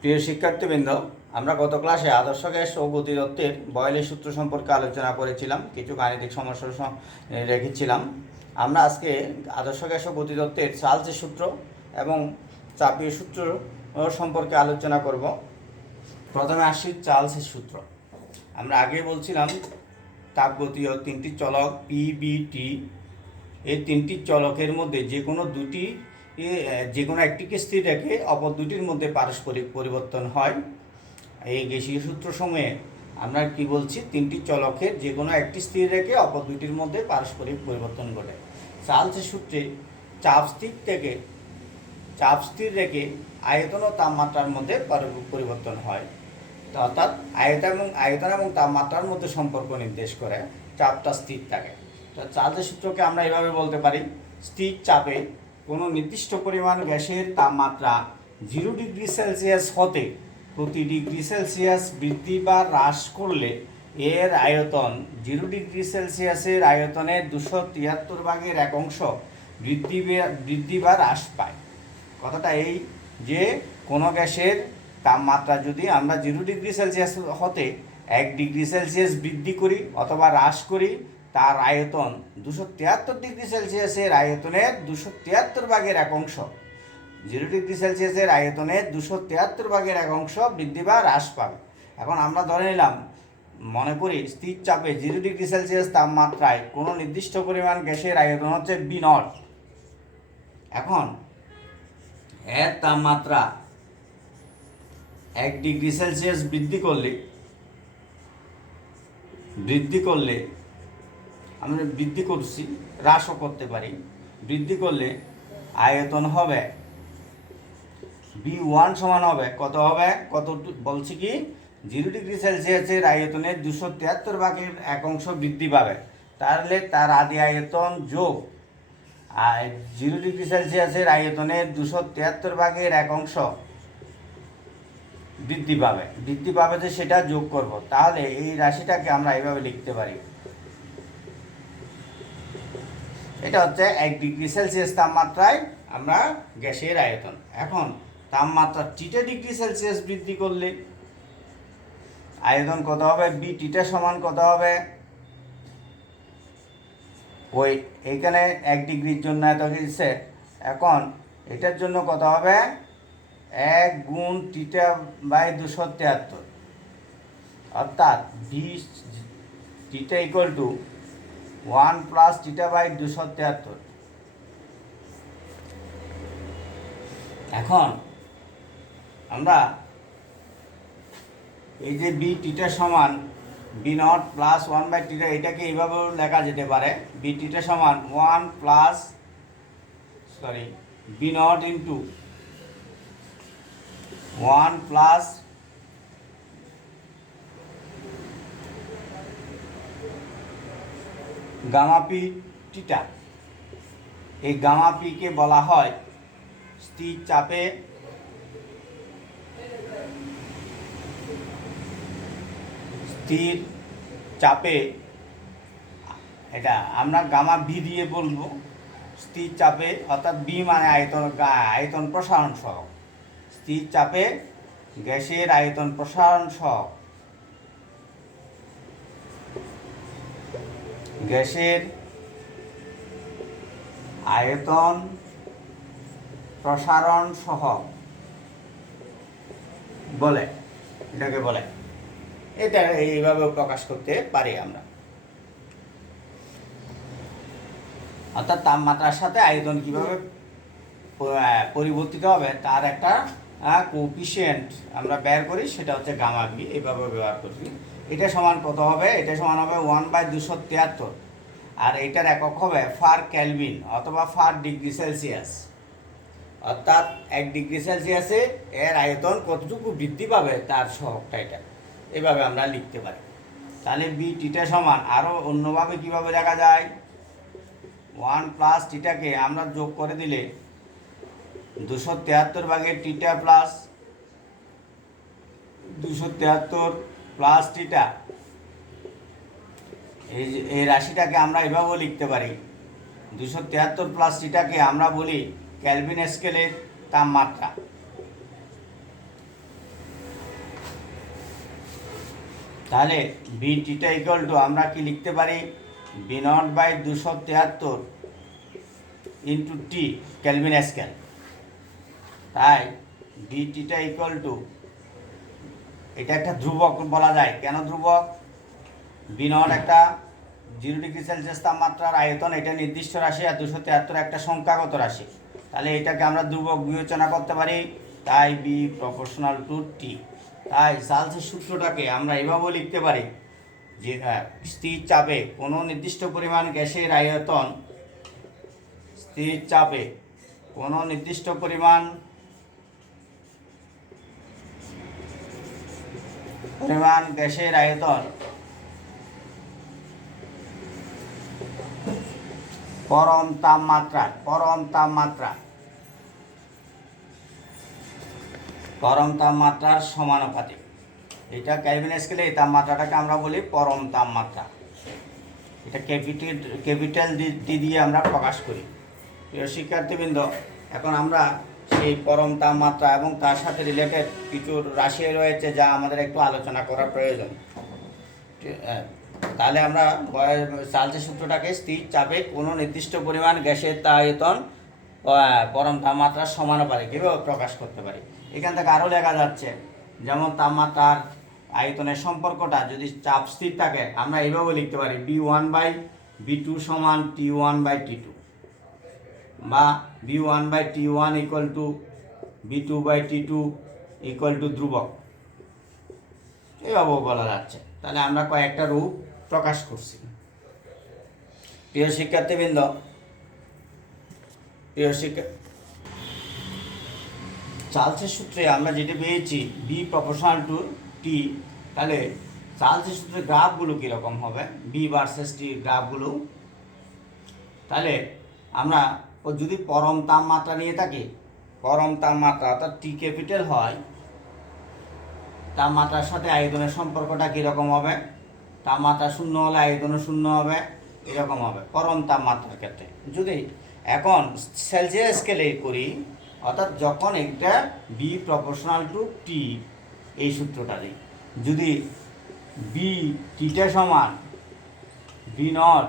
প্রিয় শিক্ষার্থীবৃন্দ, আমরা গত ক্লাসে আদর্শ গ্যাস ও গতিতত্ত্বের বয়েলের সূত্র সম্পর্কে আলোচনা করেছিলাম, কিছু গাণিতিক সমস্যা রেখেছিলাম। আমরা আজকে আদর্শ গ্যাস ও গতিতত্ত্বের চার্লসের সূত্র এবং চাপীয় সূত্র সম্পর্কে আলোচনা করব। প্রথমে আসি চার্লসের সূত্র। আমরা আগে বলছিলাম তাপগতীয় তিনটি চলক পি, বি, টি, এই তিনটি চলকের মধ্যে যে কোনো একটিকে স্থির রেখে অপর দুটির মধ্যে পারস্পরিক পরিবর্তন হয়। এই গ্যাসীয় সূত্রসমূহে আমরা কি বলছি, তিনটি চলকের যে কোনো একটি স্থির রেখে অপর দুটির মধ্যে পারস্পরিক পরিবর্তন ঘটে। চার্লসের সূত্রে চাপ স্থির রেখে আয়তন ও তাপমাত্রার মধ্যে পরিবর্তন হয়, অর্থাৎ আয়তন এবং তাপমাত্রার মধ্যে সম্পর্ক নির্দেশ করে চাপটা স্থির থাকে। তো চার্লসের সূত্রকে আমরা এভাবে বলতে পারি, স্থির চাপে কোনো নির্দিষ্ট পরিমাণ গ্যাসের তাপমাত্রা 0 ডিগ্রি সেলসিয়াস হতে প্রতি ডিগ্রি সেলসিয়াস বৃদ্ধি বা হ্রাস করলে এর আয়তন 0 ডিগ্রি সেলসিয়াসের আয়তনের 273 ভাগের 1 অংশ বৃদ্ধি বা হ্রাস পায়। কথাটা এই যে কোনো গ্যাসের তাপমাত্রা যদি আমরা 0 ডিগ্রি সেলসিয়াস হতে 1 ডিগ্রি সেলসিয়াস বৃদ্ধি করি অথবা হ্রাস করি, তার আয়তন 273 ডিগ্রি সেলসিয়াসের আয়তনের 273 ভাগের 1 অংশ, 0 ডিগ্রি সেলসিয়াসের আয়তনের 273 ভাগের 1 অংশ বৃদ্ধি বা হ্রাস পাবে। এখন আমরা ধরে নিলাম, মনে করি স্থির চাপে 0 ডিগ্রি সেলসিয়াস তাপমাত্রায় কোনো নির্দিষ্ট পরিমাণ গ্যাসের আয়তন হচ্ছে B0। এখন এর তাপমাত্রা 1 ডিগ্রি সেলসিয়াস বৃদ্ধি করলে আমরা বৃদ্ধি করছি, হ্রাসও করতে পারি। বৃদ্ধি করলে আয়তন হবে B1 সমান হবে কত বলছি কি, 0 ডিগ্রি সেলসিয়াসের আয়তনের 273 ভাগের 1 অংশ বৃদ্ধি পাবে। তাহলে তার আদি আয়তন যোগ 0 ডিগ্রি সেলসিয়াসের আয়তনের 273 ভাগের 1 অংশ বৃদ্ধি পাবে যে সেটা যোগ করব। তাহলে এই রাশিটাকে আমরা এইভাবে লিখতে পারি, এটা হচ্ছে 1 ডিগ্রি সেলসিয়াস তাপমাত্রায় আমরা গ্যাসের আয়তন। এখন তাপমাত্রা টিটা ডিগ্রি সেলসিয়াস বৃদ্ধি করলে আয়তন কত হবে, বি টিটা সমান কত হবে, ওই এইখানে 1 ডিগ্রির জন্য এত দিচ্ছে, এখন এটার জন্য কত হবে, 1 গুণ টিটা বাই 273, অর্থাৎ B theta equal to 1 plus টিটা বাই 273। এখন আমরা এই যে বি টিটা সমান B0 প্লাস 1 বাই টিটা, এটাকে এইভাবেও লেখা যেতে পারে, বি টিটা সমান B0 into 1 plus gamma P টিটা। এই গামা পিকে বলা হয় স্থির চাপে এটা আমরা গামা বি দিয়ে বলবো, স্থির চাপে, অর্থাৎ বি মানে আয়তন প্রসারণ সহগ, স্থির চাপে গ্যাসের আয়তন প্রসারণ সহগ, গ্যাসের আয়তন প্রসারণ সহগ বলে, এটাকে বলে, এটা এইভাবে প্রকাশ করতে পারি আমরা। অর্থাৎ তাপমাত্রার সাথে আয়তন কিভাবে পরিবর্তিত হবে তার একটা কোএফিসিয়েন্ট আমরা বের করি, সেটা হচ্ছে গামা বি, এইভাবে ব্যবহার করি। এটা সমান কত হবে, এটা সমান হবে 1/273, আর এইটার একক হবে ফার কেলভিন অথবা ফার ডিগ্রি সেলসিয়াস, অর্থাৎ 1 ডিগ্রি সেলসিয়াসে এর আয়তন কতটুকু বৃদ্ধি পাবে তার সহগটা, এটা এভাবে আমরা লিখতে পারি। তাহলে বি টিটা সমান, আরও অন্যভাবে কিভাবে লেখা যায়, 1 প্লাস টিটাকে আমরা যোগ করে দিলে 273 ভাগের টিটা প্লাস 273 প্লাস টিটা, এই রাশিটাকে আমরা এভাবেও লিখতে পারি, 273 প্লাস টিটাকে আমরা বলি কেলভিন স্কেলের তাপমাত্রা। তাহলে বি টিটা ইকুয়াল টু আমরা কি লিখতে পারি, B naught by 273 into T Kelvin scale. তাই বি টিটা ইকুয়াল টু, এটা একটা ধ্রুবক বলা যায়। কেন ধ্রুবক? বি নট একটা 0 ডিগ্রি সেলসিয়াস তাপমাত্রার আয়তন, এটা নির্দিষ্ট রাশি, আর 273 একটা সংখ্যাগত রাশি। তাহলে এটাকে আমরা ধ্রুবক বিবেচনা করতে পারি, তাই বি প্রপোর্শনাল টু টি। তাই চার্লসের সূত্রটাকে আমরা এভাবেও লিখতে পারি যে স্থির চাপে কোনো নির্দিষ্ট পরিমাণ গ্যাসের আয়তন, স্থির চাপে কোনো নির্দিষ্ট পরিমাণ গ্যাসের আয়তন পরম তাপমাত্রার সমানুপাতিক। এটা কেলভিন স্কেলে এই তাপমাত্রাটাকে আমরা বলি পরম তাপমাত্রা। এটা ক্যাপিটাল ডি দিয়ে আমরা প্রকাশ করি। প্রিয় শিক্ষার্থীবৃন্দ, এখন আমরা সেই পরম তাপমাত্রা এবং তার সাথে রিলেটেড কিছু রাশি রয়েছে যা আমাদের একটু আলোচনা করার প্রয়োজন। তাহলে আমরা চার্লসের সূত্রটাকে স্থির চাপে কোনো নির্দিষ্ট পরিমাণ গ্যাসের আয়তন পরম তাপমাত্রার সমানুপাতিক এভাবে প্রকাশ করতে পারি। এখান থেকে আরও লেখা যাচ্ছে, যেমন তাপমাত্রার আয়তনের সম্পর্কটা যদি চাপ স্থির থাকে আমরা এইভাবে লিখতে পারি, B1/B2 সমান T1/T2, বা B1/T1 equal to B2/T2 equal to ধ্রুবক, এভাবেও বলা যাচ্ছে। তাহলে আমরা কয়েকটা রূপ প্রকাশ করছি। প্রিয় শিক্ষার্থীবৃন্দ, চার্লসের সূত্রে আমরা যেটা পেয়েছি বি প্রপোর্শনাল টু টি, তাহলে চার্লসের সূত্রে গ্রাফগুলো কীরকম হবে, বি ভার্সেস টি গ্রাফগুলো। তাহলে আমরা যদি পরম তাপমাত্রা নিয়ে থাকি, পরম তাপমাত্রা অর্থাৎ টি ক্যাপিটাল হয়, তাপমাত্রার সাথে আয়তনের সম্পর্কটা কীরকম হবে, তাপমাত্রা শূন্য হলে আয়তনও শূন্য হবে, এরকম হবে পরম তাপমাত্রার ক্ষেত্রে। যদি এখন সেলসিয়াস স্কেলে করি, অর্থাৎ যখন এটা বি প্রপোর্শনাল টু টি, এই সূত্রটা দিই, যদি বি টিটা সমান বি নট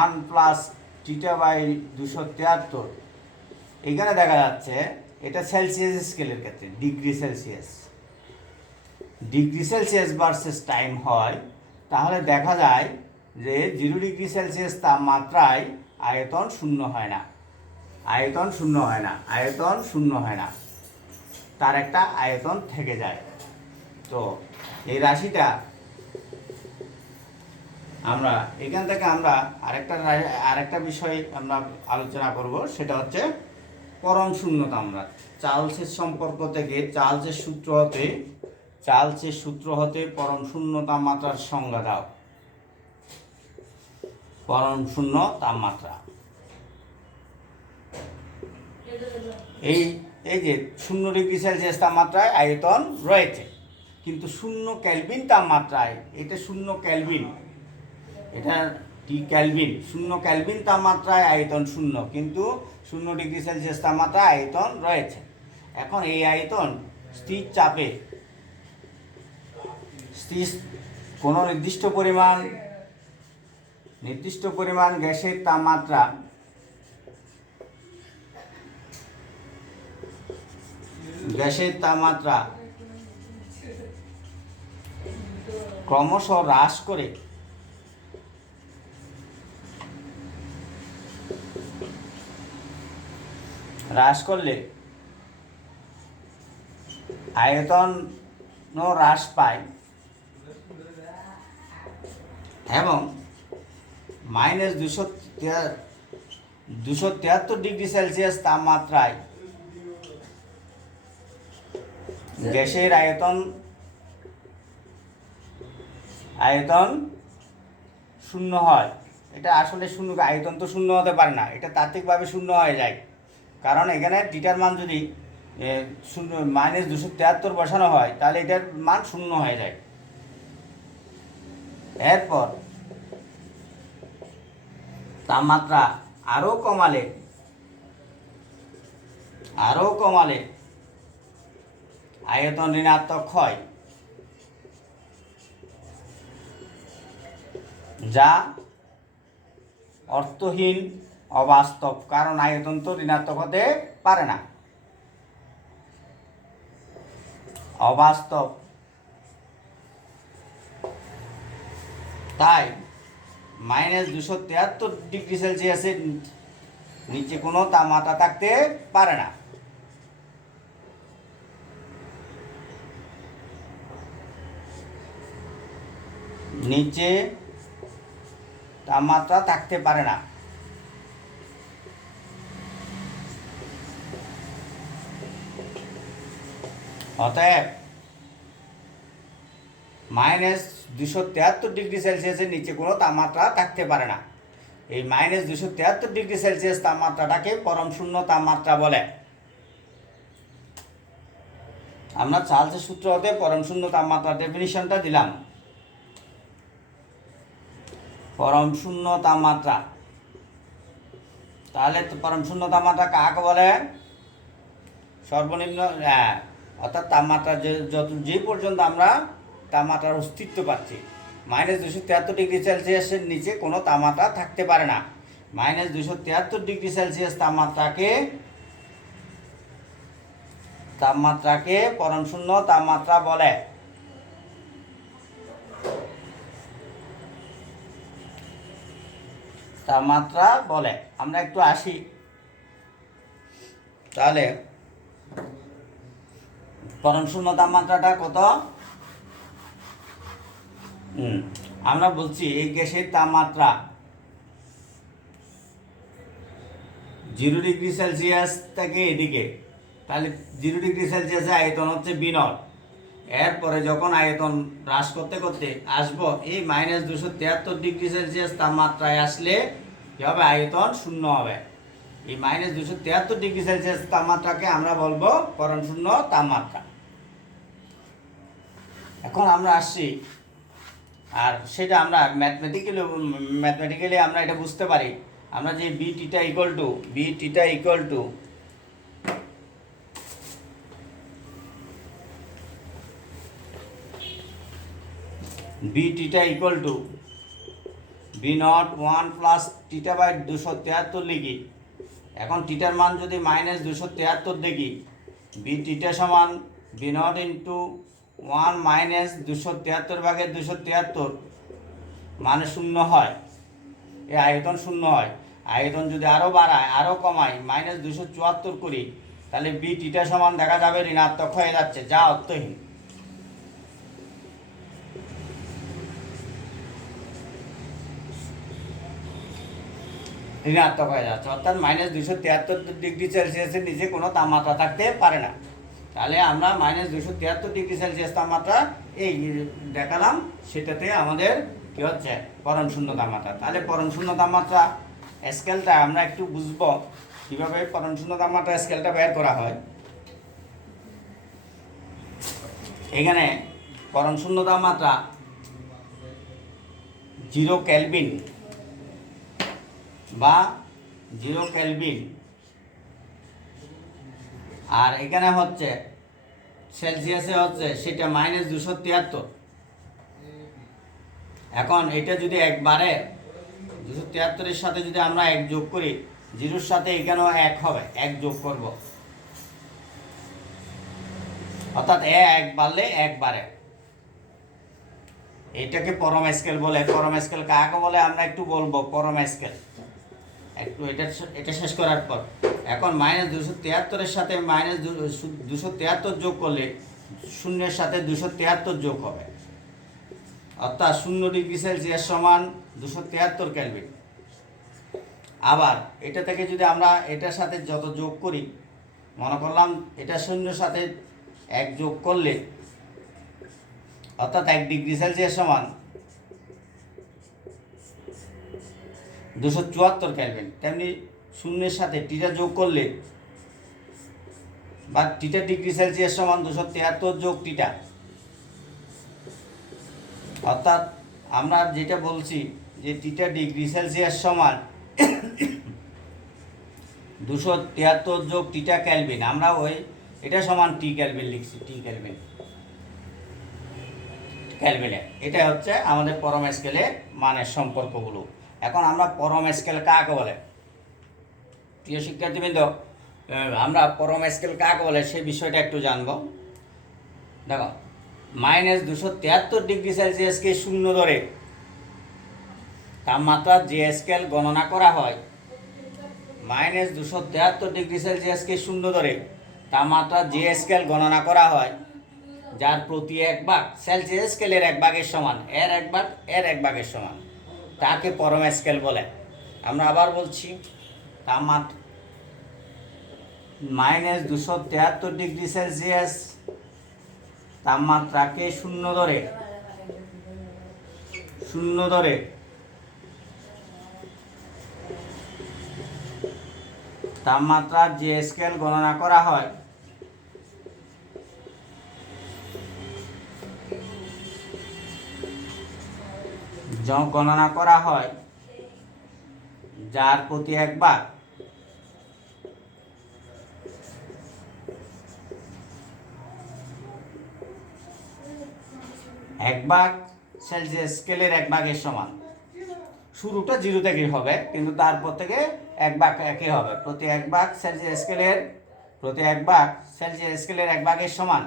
1 প্লাস টিটা বাই 273, এখানে দেখা যাচ্ছে এটা সেলসিয়াস স্কেলের ক্ষেত্রে ডিগ্রি সেলসিয়াস ভার্সেস টাইম হয়, তাহলে দেখা যায় যে 0 ডিগ্রি সেলসিয়াস তাপমাত্রায় আয়তন শূন্য হয় না, তার একটা আয়তন থেকে যায়। তো এই রাশিটা আমরা এখান থেকে আমরা আরেকটা বিষয় আমরা আলোচনা করব, সেটা হচ্ছে পরম শূন্যতা। আমরা চার্লসের সম্পর্ক থেকে চার্লসের সূত্র হতে পরম শূন্য তাপমাত্রার সংজ্ঞা দাও। পরম শূন্য তাপমাত্রা, এই যে 0 ডিগ্রি সেলসিয়াস তাপমাত্রায় আয়তন রয়েছে, কিন্তু 0 কেলভিন তাপমাত্রায়, এটা 0 কেলভিন, এটা টি কেলভিন, 0 কেলভিন তাপমাত্রায় আয়তন 0, কিন্তু 0 ডিগ্রি সেলসিয়াস তাপমাত্রায় আয়তন রয়েছে। এখন এই আয়তন স্থির চাপে কোনো নির্দিষ্ট পরিমাণ গ্যাসের তাপমাত্রা ক্রমশ হ্রাস করলে আয়তন হ্রাস পায় এবং -273 ডিগ্রি সেলসিয়াস তাপমাত্রায় গ্যাসের আয়তন শূন্য হয়। এটা আসলে শূন্য, আয়তন তো শূন্য হতে পারে না, এটা তাত্ত্বিকভাবে শূন্য হয়ে যায়, কারণ এখানে টিটার মান যদি -273 বসানো হয় তাহলে এটার মান শূন্য হয়ে যায়। এরপর তাপমাত্রা আরও কমালে আয়তন ঋণাত্মক হয়, যা অর্থহীন, অবাস্তব, কারণ আয়তন তো ঋণাত্মক হতে পারে না, অবাস্তব। তাই -273 ডিগ্রি সেলসিয়াসের নিচে কোনো তাপমাত্রা থাকতে পারে না। নিচে তাপমাত্রা থাকতে পারে না। অতএব -273 ডিগ্রি সেলসিয়াসের নিচে কোনো তাপমাত্রা থাকতে পারে না। এই -273 ডিগ্রি সেলসিয়াস তাপমাত্রাটাকে পরম শূন্য তাপমাত্রা বলে। আমরা চার্লসের সূত্র হতে পরম শূন্য তাপমাত্রার ডেফিনিশনটা দিলাম। পরম শূন্য তাপমাত্রা, তাহলে পরম শূন্য তাপমাত্রা কাকে বলে? সর্বনিম্ন অর্থাৎ তাপমাত্রা যে পর্যন্ত আমরা তাপমাত্রার অস্তিত্ব পাচ্ছি। -273 ডিগ্রি সেলসিয়াসের নিচে কোনো তাপমাত্রা থাকতে পারে না। -273 ডিগ্রি সেলসিয়াস তাপমাত্রাকে পরম শূন্য তাপমাত্রা বলে। তাপমাত্রা বলে। আমরা একটু আসি তাহলে পরম শূন্য তাপমাত্রাটা কত? আমরা বলছি এই গ্যাসের তাপমাত্রা 0 ডিগ্রি সেলসিয়াস থেকে এদিকে, তাহলে 0 ডিগ্রি সেলসিয়াসে আয়তন হচ্ছে B0। এরপরে যখন আয়তন হ্রাস করতে করতে আসবো এই -273 ডিগ্রি সেলসিয়াস তাপমাত্রায় আসলে কী হবে? আয়তন শূন্য হবে। এই -273 ডিগ্রি সেলসিয়াস তাপমাত্রাকে আমরা বলবো পরম শূন্য তাপমাত্রা। এখন আমরা আসছি, আর সেটা আমরা ম্যাথমেটিক্যালি আমরা এটা বুঝতে পারি। আমরা যে বিটিটা ইকুয়াল টু B0 1 প্লাস টিটা বাই 273 লিখি। এখন টিটার মান যদি -273 দেখি, বি টিটা সমান B0 ইন্টু 1 -273/273 মানে শূন্য হয়। এই আয়তন শূন্য হয়। আয়তন যদি আরও বাড়ায় আরও কমায় -274 করি, তাহলে বি টিটা সমান দেখা যাবে ঋণাত্মক হয়ে যাচ্ছে, যা অর্থহীন। ঋণাত্মক হয়ে যাচ্ছে, অর্থাৎ -273 ডিগ্রি সেলসিয়াসের নিচে কোনো তাপমাত্রা থাকতে পারে না। তাহলে আমরা -273 ডিগ্রি সেলসিয়াস তাপমাত্রা এই দেখালাম, সেটাতে আমাদের কী হচ্ছে? পরম শূন্য তাপমাত্রা। তাহলে পরম শূন্য তাপমাত্রা স্কেলটা আমরা একটু বুঝবো কীভাবে পরম শূন্য তাপমাত্রা স্কেলটা বের করা হয়। এখানে পরম শূন্য তাপমাত্রা 0 কেলভিন বা 0 কেলভিন, আর এখানে হচ্ছে সেলসিয়াসে হচ্ছে সেটা -273। এখন এটা যদি একবারে 273-এর সাথে যদি আমরা 1 যোগ করি, 0-র সাথে এখানেও 1 হবে, 1 যোগ করব, অর্থাৎ 1 বাড়লে 1 বাড়ে। এটাকে পরম স্কেল বলে। পরম স্কেল কাকে বলে আমরা একটু বলবো। পরম স্কেল একটু এটা শেষ করার পর, এখন -273-এর সাথে -273 যোগ করলে 0-এর সাথে 273 যোগ হবে, অর্থাৎ 0 ডিগ্রি সেলসিয়াস সমান 273 কেলভিন। আবার এটা থেকে যদি আমরা এটার সাথে যত যোগ করি, মনে করলাম এটা 0-এর সাথে 1 যোগ করলে, অর্থাৎ 1 ডিগ্রি সেলসিয়াস সমান 274 কেলভিন। তেমনি 0-এর সাথে টিটা যোগ করলে, বা টিটা ডিগ্রি সেলসিয়াস সমান 273 যোগ টিটা, অর্থাৎ আমরা যেটা বলছি যে টিটা ডিগ্রি সেলসিয়াস সমান 273 যোগ টিটা কেলভিন, আমরা ওই এটা সমান টি কেলভিন লিখছি। টি কেলভিন কেলভিনে। এটা হচ্ছে আমাদের পরম স্কেলে মানের সম্পর্কগুলো। এখন আমরা পরম স্কেল কাকে বলে, প্রিয় শিক্ষার্থীবৃন্দ, আমরা পরম স্কেল কাকে বলে সেই বিষয়টা একটু জানবো। দেখো, -273°C শূন্য ধরে তাপমাত্রা যে স্কেল গণনা করা হয়, -273°C শূন্য ধরে তাপমাত্রা যে স্কেল গণনা করা হয়, যার প্রতি এক ভাগ সেলসিয়াস স্কেলের এক ভাগের সমান, এর এক ভাগের সমান, তাকে পরম স্কেল বলে। আমরা আবার বলছি, তাপমাত্রা -273°C তাপমাত্রাকে শূন্য ধরে তাপমাত্রার যে স্কেল গণনা করা হয়, যার প্রতি এক ভাগ সেলসিয়াস স্কেলের এক ভাগের সমান। শুরুটা 0 থেকে হবে, কিন্তু তারপর থেকে এক ভাগ একই হবে। প্রতি এক ভাগ সেলসিয়াস স্কেলের এক ভাগের সমান।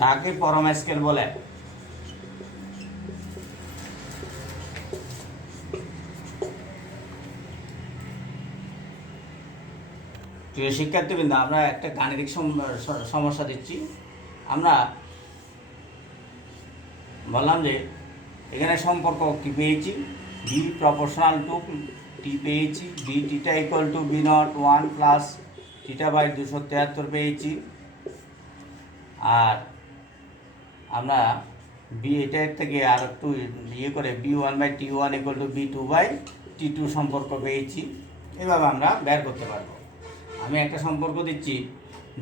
তাকে পরম স্কেল বলে। প্রিয় শিক্ষার্থীবৃন্দ, আমরা একটা গাণিতিক সমস্যা দিচ্ছি। আমরা বললাম যে এখানে সম্পর্ক কি পেয়েছি, b প্রপোর্শনাল টু t পেয়েছি, d theta equal to b naught 1 plus theta by 273 পেয়েছি। আর আমরা b এটার থেকে আর একটু করে b1 by t1 equal to b2 by t2 সম্পর্ক পেয়েছি। এভাবে আমরা বের করতে পারবো। আমি একটা সম্পর্ক দিচ্ছি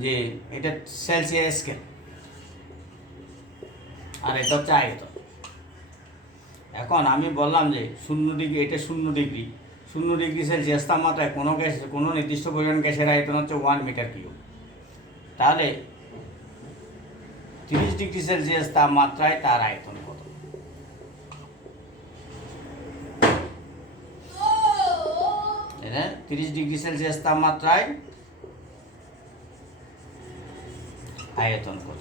যে এটা সেলসিয়াস স্কেল আর এটা হচ্ছে আয়তন। এখন আমি বললাম যে 0 ডিগ্রি, এটা 0 ডিগ্রি সেলসিয়াস তাপমাত্রায় কোনো নির্দিষ্ট পরিমাণ গ্যাসের আয়তন হচ্ছে 1 মিটার কিউব। তাহলে 30°C তাপমাত্রায় তার আয়তন কত? এটা 30°C তাপমাত্রায় আয়তন কত?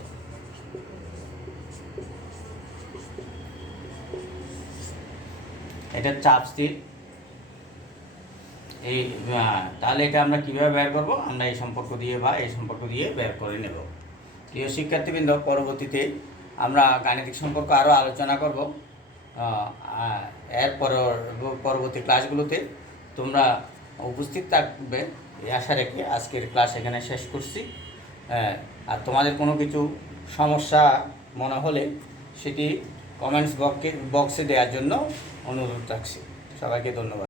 এটা চাপ স্থির। তাহলে এটা আমরা কিভাবে বের করব? আমরা এই সম্পর্ক দিয়ে বের করে নেব। প্রিয় শিক্ষার্থীবৃন্দ, পরবর্তীতে আমরা গাণিতিক সম্পর্ক আরও আলোচনা করব। পরবর্তী ক্লাসগুলোতে তোমরা উপস্থিত থাকবে এই আশা রেখে আজকের ক্লাস এখানে শেষ করছি। আর তোমাদের কোনো কিছু সমস্যা মনে হলে সেটি কমেন্টস বক্সে দেওয়ার জন্য অনুরোধ রাখছি। সবাইকে ধন্যবাদ।